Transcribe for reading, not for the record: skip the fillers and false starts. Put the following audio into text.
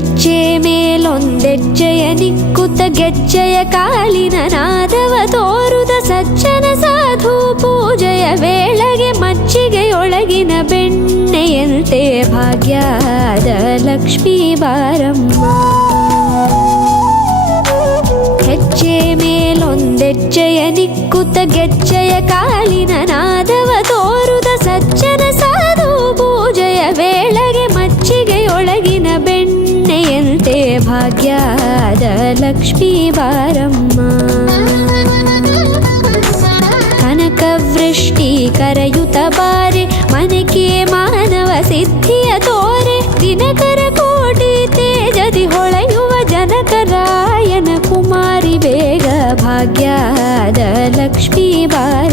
ಹೆಜ್ಜೆ ಮೇಲೊಂದೆಜ್ಜೆಯ ನಿಕ್ಕುತ್ತ ಗೆಜ್ಜೆಯ ಕಾಲಿನ ನಾದವ ತೋರುದ ಸಜ್ಜನ ಸಾಧು ಪೂಜೆಯ ವೇಳೆಗೆ ಮಜ್ಜಿಗೆಯೊಳಗಿನ ಬೆಣ್ಣೆಯಂತೆ ಭಾಗ್ಯದ ಲಕ್ಷ್ಮೀ ಬಾರಮ್ಮ. ಹೆಜ್ಜೆ ಮೇಲೊಂದೆಜ್ಜೆಯ ನಿಕ್ಕುತ್ತ ಗೆಜ್ಜೆಯ ಕಾಲಿನ ನಾದವ ತೋರುದ ಸಜ್ಜನ ಸಾಧು ಪೂಜೆಯ ವೇಳೆಗೆ ಮಜ್ಜಿಗೆಯೊಳಗಿನ ಬೆಣ್ಣೆಯಂತೆ ಭಾಗ್ಯದ ಲಕ್ಷ್ಮೀ ಬಾರಮ್ಮ. ಕನಕವೃಷ್ಟಿ ಕರೆಯುತ ಬಾರೆ ಮನಕೆ ಮಾನವ ಸಿದ್ಧಿಯ ತೋರೆ ದಿನಕರ ಕೋಟಿ ತೇಜದಿ ಹೊಳೆಯುವ ಜನಕರಾಯನ ಕುಮಾರಿ ಬೇಗ ಭಾಗ್ಯದ ಲಕ್ಷ್ಮೀ ಬಾರ